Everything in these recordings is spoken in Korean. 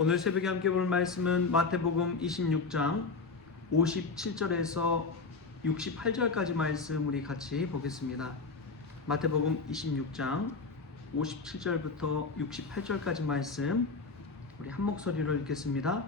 오늘 새벽에 함께 볼 말씀은 마태복음 26장 57절에서 68절까지 말씀 우리 같이 보겠습니다. 마태복음 26장 57절부터 68절까지 말씀 우리 한 목소리로 읽겠습니다.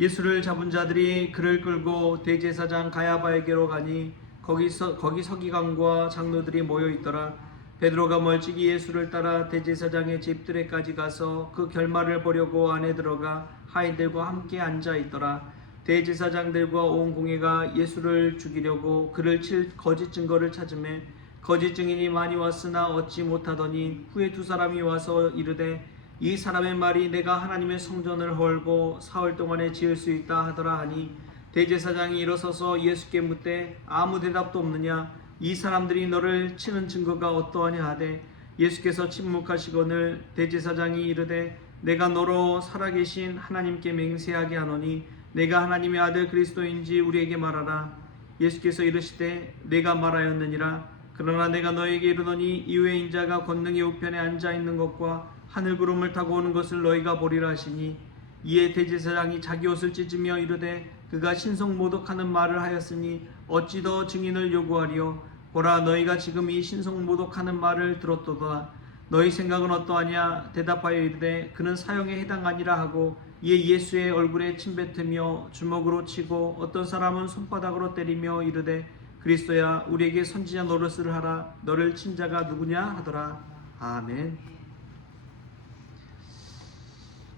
예수를 잡은 자들이 그를 끌고 대제사장 가야바에게로 가니 거기 서기관과 장로들이 모여 있더라. 베드로가 멀찍이 예수를 따라 대제사장의 집들에까지 가서 그 결말을 보려고 안에 들어가 하인들과 함께 앉아 있더라. 대제사장들과 온 공회가 예수를 죽이려고 그를 칠 거짓 증거를 찾으매 거짓 증인이 많이 왔으나 얻지 못하더니 후에 두 사람이 와서 이르되 이 사람의 말이 내가 하나님의 성전을 헐고 사흘 동안에 지을 수 있다 하더라 하니 대제사장이 일어서서 예수께 묻되 아무 대답도 없느냐. 이 사람들이 너를 치는 증거가 어떠하냐 하되 예수께서 침묵하시거늘 대제사장이 이르되 내가 너로 살아계신 하나님께 맹세하게 하노니 내가 하나님의 아들 그리스도인지 우리에게 말하라. 예수께서 이르시되 내가 말하였느니라. 그러나 내가 너에게 이르노니 이후에 인자가 권능의 우편에 앉아 있는 것과 하늘 구름을 타고 오는 것을 너희가 보리라 하시니 이에 대제사장이 자기 옷을 찢으며 이르되 그가 신성모독하는 말을 하였으니 어찌 더 증인을 요구하리요. 보라, 너희가 지금 이 신성모독하는 말을 들었도다. 너희 생각은 어떠하냐. 대답하여 이르되 그는 사형에 해당하니라 하고 이에 예수의 얼굴에 침뱉으며 주먹으로 치고 어떤 사람은 손바닥으로 때리며 이르되 그리스도야 우리에게 선지자 노릇을 하라. 너를 친 자가 누구냐 하더라. 아멘.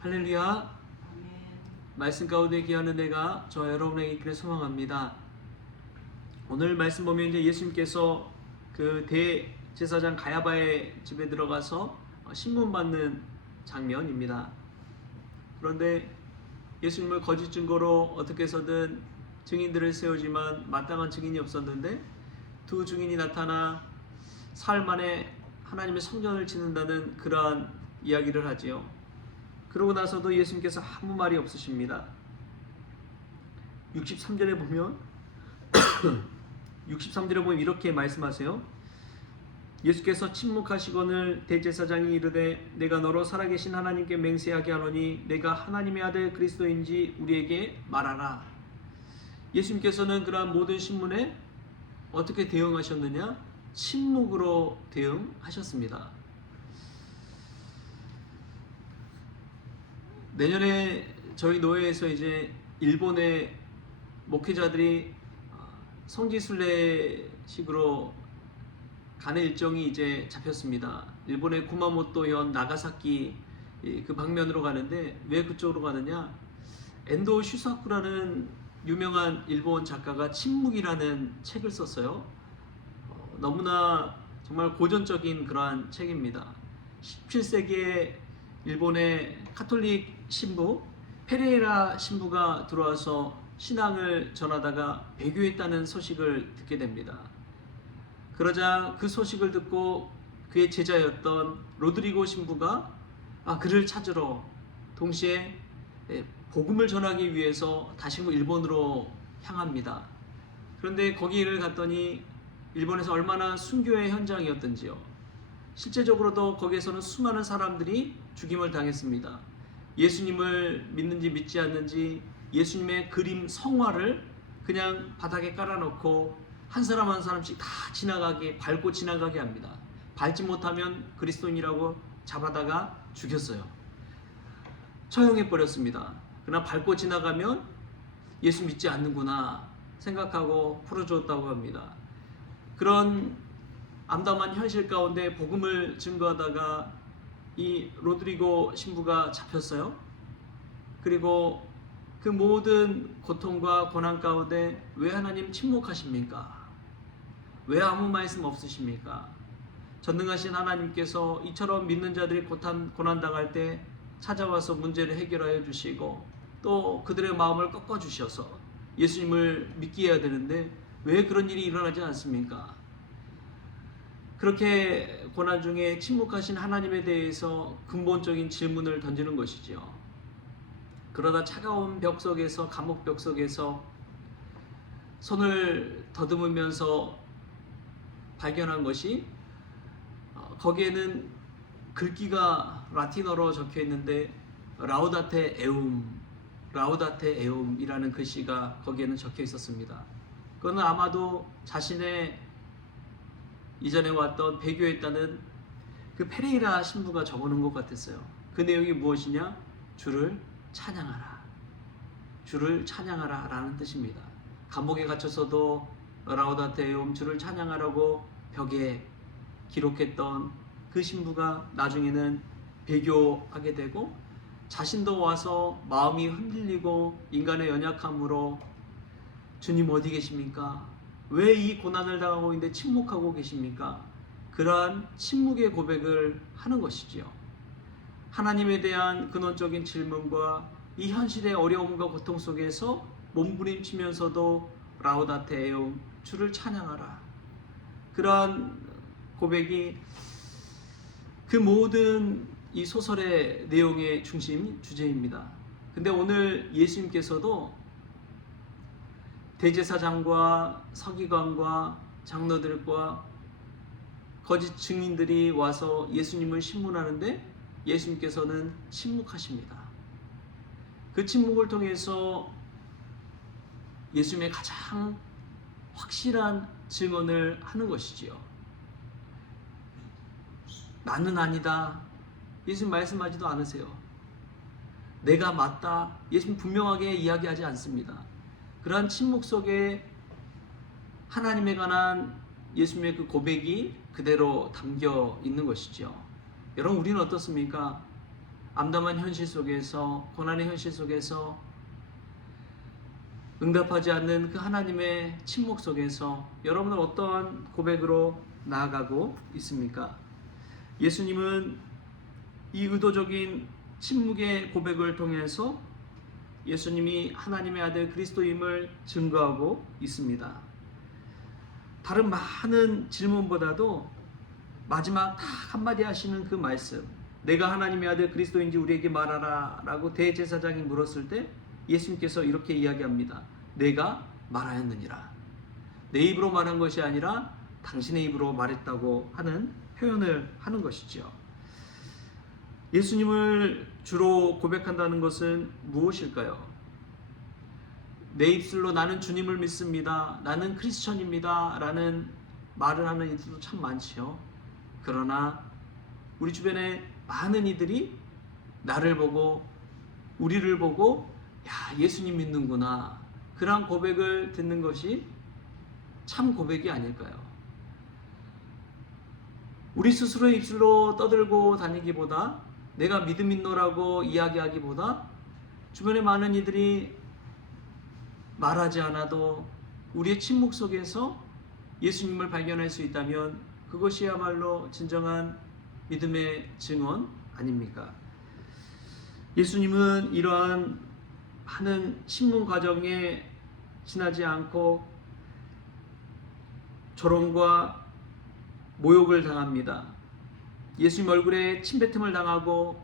할렐루야. 말씀 가운데 기하는 내가 저 여러분에게 있기를 소망합니다. 오늘 말씀 보면 이제 예수님께서 그 대제사장 가야바의 집에 들어가서 신문 받는 장면입니다. 그런데 예수님을 거짓 증거로 어떻게 해서든 증인들을 세우지만 마땅한 증인이 없었는데 두 증인이 나타나 사흘 만에 하나님의 성전을 짓는다는 그러한 이야기를 하지요. 그러고 나서도 예수님께서 아무 말이 없으십니다. 63절에 보면 63절에 보면 이렇게 말씀하세요. 예수께서 침묵하시거늘 대제사장이 이르되 내가 너로 살아계신 하나님께 맹세하게 하노니 내가 하나님의 아들 그리스도인지 우리에게 말하라. 예수님께서는 그러한 모든 신문에 어떻게 대응하셨느냐? 침묵으로 대응하셨습니다. 내년에 저희 노회에서 이제 일본의 목회자들이 성지순례식으로 가는 일정이 이제 잡혔습니다. 일본의 구마모토현 나가사키 그 방면으로 가는데 왜 그쪽으로 가느냐? 엔도 슈사쿠라는 유명한 일본 작가가 침묵이라는 책을 썼어요. 너무나 정말 고전적인 그러한 책입니다. 17세기에 일본의 카톨릭 신부 페레이라 신부가 들어와서 신앙을 전하다가 배교했다는 소식을 듣게 됩니다. 그러자 그 소식을 듣고 그의 제자였던 로드리고 신부가 그를 찾으러 동시에 복음을 전하기 위해서 다시 일본으로 향합니다. 그런데 거기를 갔더니 일본에서 얼마나 순교의 현장이었던지요. 실제적으로도 거기에서는 수많은 사람들이 죽임을 당했습니다. 예수님을 믿는지 믿지 않는지 예수님의 그림 성화를 그냥 바닥에 깔아놓고 한 사람 한 사람씩 다 지나가게 밟고 지나가게 합니다. 밟지 못하면 그리스도인이라고 잡아다가 죽였어요. 처형해 버렸습니다. 그러나 밟고 지나가면 예수 믿지 않는구나 생각하고 풀어줬다고 합니다. 그런 암담한 현실 가운데 복음을 증거하다가 이 로드리고 신부가 잡혔어요. 그리고 그 모든 고통과 고난 가운데 왜 하나님 침묵하십니까? 왜 아무 말씀 없으십니까? 전능하신 하나님께서 이처럼 믿는 자들이 고난당할 때 찾아와서 문제를 해결하여 주시고 또 그들의 마음을 꺾어주셔서 예수님을 믿게 해야 되는데 왜 그런 일이 일어나지 않습니까? 그렇게 고난 중에 침묵하신 하나님에 대해서 근본적인 질문을 던지는 것이죠. 그러다 차가운 벽 속에서 감옥 벽 속에서 손을 더듬으면서 발견한 것이 거기에는 글귀가 라틴어로 적혀 있는데 라우다테 에움, 라우다테 에움이라는 글씨가 거기에는 적혀 있었습니다. 그거는 아마도 자신의 이전에 왔던 배교에 있다는 그 페레이라 신부가 적어놓은 것 같았어요. 그 내용이 무엇이냐? 주를 찬양하라, 주를 찬양하라 라는 뜻입니다. 감옥에 갇혀서도 라우다테 에움, 주를 찬양하라고 벽에 기록했던 그 신부가 나중에는 배교하게 되고, 자신도 와서 마음이 흔들리고 인간의 연약함으로 주님 어디 계십니까? 왜 이 고난을 당하고 있는데 침묵하고 계십니까? 그러한 침묵의 고백을 하는 것이지요. 하나님에 대한 근원적인 질문과 이 현실의 어려움과 고통 속에서 몸부림치면서도 라우다테 에움, 주를 찬양하라, 그러한 고백이 그 모든 이 소설의 내용의 중심 주제입니다. 근데 오늘 예수님께서도 대제사장과 서기관과 장로들과 거짓 증인들이 와서 예수님을 신문하는데 예수님께서는 침묵하십니다. 그 침묵을 통해서 예수님의 가장 확실한 증언을 하는 것이지요. 나는 아니다, 예수님 말씀하지도 않으세요. 내가 맞다, 예수님 분명하게 이야기하지 않습니다. 그러한 침묵 속에 하나님에 관한 예수님의 그 고백이 그대로 담겨 있는 것이죠. 여러분, 우리는 어떻습니까? 암담한 현실 속에서, 고난의 현실 속에서 응답하지 않는 그 하나님의 침묵 속에서 여러분은 어떠한 고백으로 나아가고 있습니까? 예수님은 이 의도적인 침묵의 고백을 통해서 예수님이 하나님의 아들 그리스도임을 증거하고 있습니다. 다른 많은 질문보다도 마지막 딱 한마디 하시는 그 말씀, 내가 하나님의 아들 그리스도인지 우리에게 말하라 라고 대제사장이 물었을 때 예수님께서 이렇게 이야기합니다. 내가 말하였느니라. 내 입으로 말한 것이 아니라 당신의 입으로 말했다고 하는 표현을 하는 것이죠. 예수님을 주로 고백한다는 것은 무엇일까요? 내 입술로 나는 주님을 믿습니다, 나는 크리스천입니다 라는 말을 하는 이들도 참 많지요. 그러나 우리 주변에 많은 이들이 나를 보고, 우리를 보고, 야, 예수님 믿는구나, 그런 고백을 듣는 것이 참 고백이 아닐까요? 우리 스스로의 입술로 떠들고 다니기보다, 내가 믿음 있노라고 이야기하기보다 주변의 많은 이들이 말하지 않아도 우리의 침묵 속에서 예수님을 발견할 수 있다면 그것이야말로 진정한 믿음의 증언 아닙니까? 예수님은 이러한 많은 신문 과정에 지나지 않고 조롱과 모욕을 당합니다. 예수님 얼굴에 침뱉음을 당하고,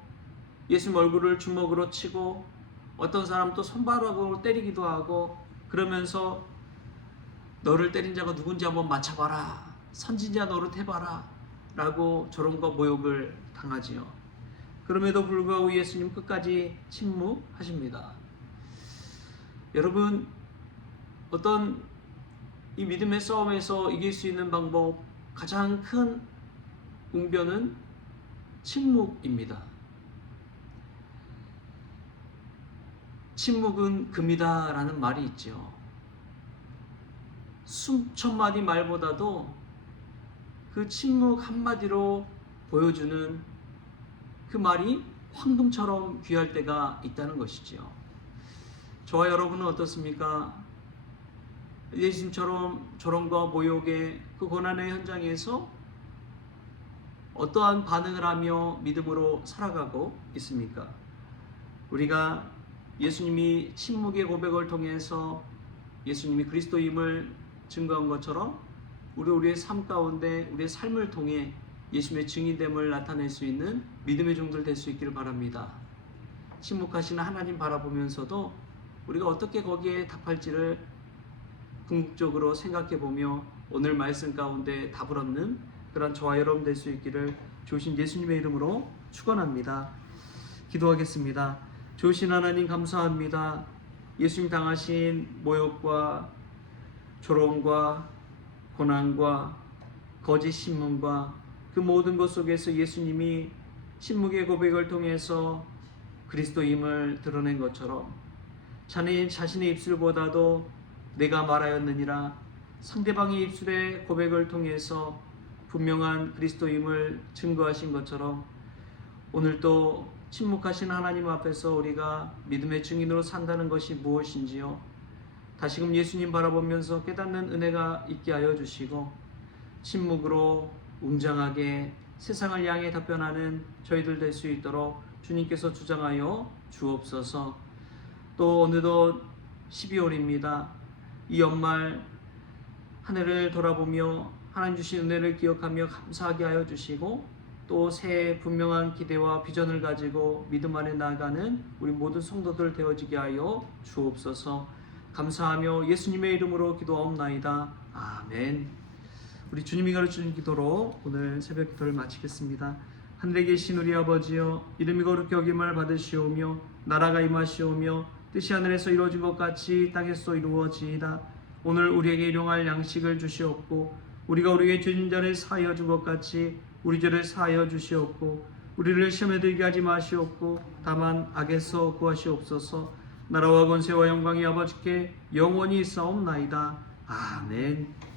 예수님 얼굴을 주먹으로 치고, 어떤 사람 또 손바닥으로 때리기도 하고, 그러면서 너를 때린 자가 누군지 한번 맞춰봐라, 선지자 노릇해봐라 라고 조롱과 모욕을 당하지요. 그럼에도 불구하고 예수님 끝까지 침묵하십니다. 여러분, 어떤 이 믿음의 싸움에서 이길 수 있는 방법, 가장 큰 웅변은 침묵입니다. 침묵은 금이다 라는 말이 있죠. 수천 마디 말보다도 그 침묵 한마디로 보여주는 그 말이 황금처럼 귀할 때가 있다는 것이지요. 저와 여러분은 어떻습니까? 예수님처럼 조롱과 모욕의 그 고난의 현장에서 어떠한 반응을 하며 믿음으로 살아가고 있습니까? 우리가 예수님이 침묵의 고백을 통해서 예수님이 그리스도임을 증거한 것처럼 우리의 삶 가운데 우리의 삶을 통해 예수님의 증인됨을 나타낼 수 있는 믿음의 종들 될 수 있기를 바랍니다. 침묵하시는 하나님 바라보면서도 우리가 어떻게 거기에 답할지를 궁극적으로 생각해 보며 오늘 말씀 가운데 답을 얻는 그런 저와 여러분 될 수 있기를 주신 예수님의 이름으로 축원합니다. 기도하겠습니다. 좋으신 하나님 감사합니다. 예수님 당하신 모욕과 조롱과 고난과 거짓 신문과 그 모든 것 속에서 예수님이 침묵의 고백을 통해서 그리스도임을 드러낸 것처럼 자신의 입술보다도 내가 말하였느니라 상대방의 입술의 고백을 통해서 분명한 그리스도임을 증거하신 것처럼 오늘도 침묵하신 하나님 앞에서 우리가 믿음의 증인으로 산다는 것이 무엇인지요? 다시금 예수님 바라보면서 깨닫는 은혜가 있게 하여 주시고 침묵으로 웅장하게 세상을 향해 답변하는 저희들 될 수 있도록 주님께서 주장하여 주옵소서. 또 어느덧 12월입니다. 이 연말 한 해를 돌아보며 하나님 주신 은혜를 기억하며 감사하게 하여 주시고 또 새해 분명한 기대와 비전을 가지고 믿음 안에 나아가는 우리 모든 성도들 되어지게 하여 주옵소서. 감사하며 예수님의 이름으로 기도하옵나이다. 아멘. 우리 주님이 가르치는 기도로 오늘 새벽 기도를 마치겠습니다. 하늘에 계신 우리 아버지여, 이름이 거룩히 여김을 받으시오며 나라가 임하시오며 뜻이 하늘에서 이루어진 것 같이 땅에서 이루어지이다. 오늘 우리에게 일용할 양식을 주시옵고 우리가 우리에게 죄진 자를 사하여 준 것 같이 우리 죄를 사하여 주시옵고 우리를 시험에 들게 하지 마시옵고 다만 악에서 구하시옵소서. 나라와 권세와 영광이 아버지께 영원히 있사옵나이다. 아멘.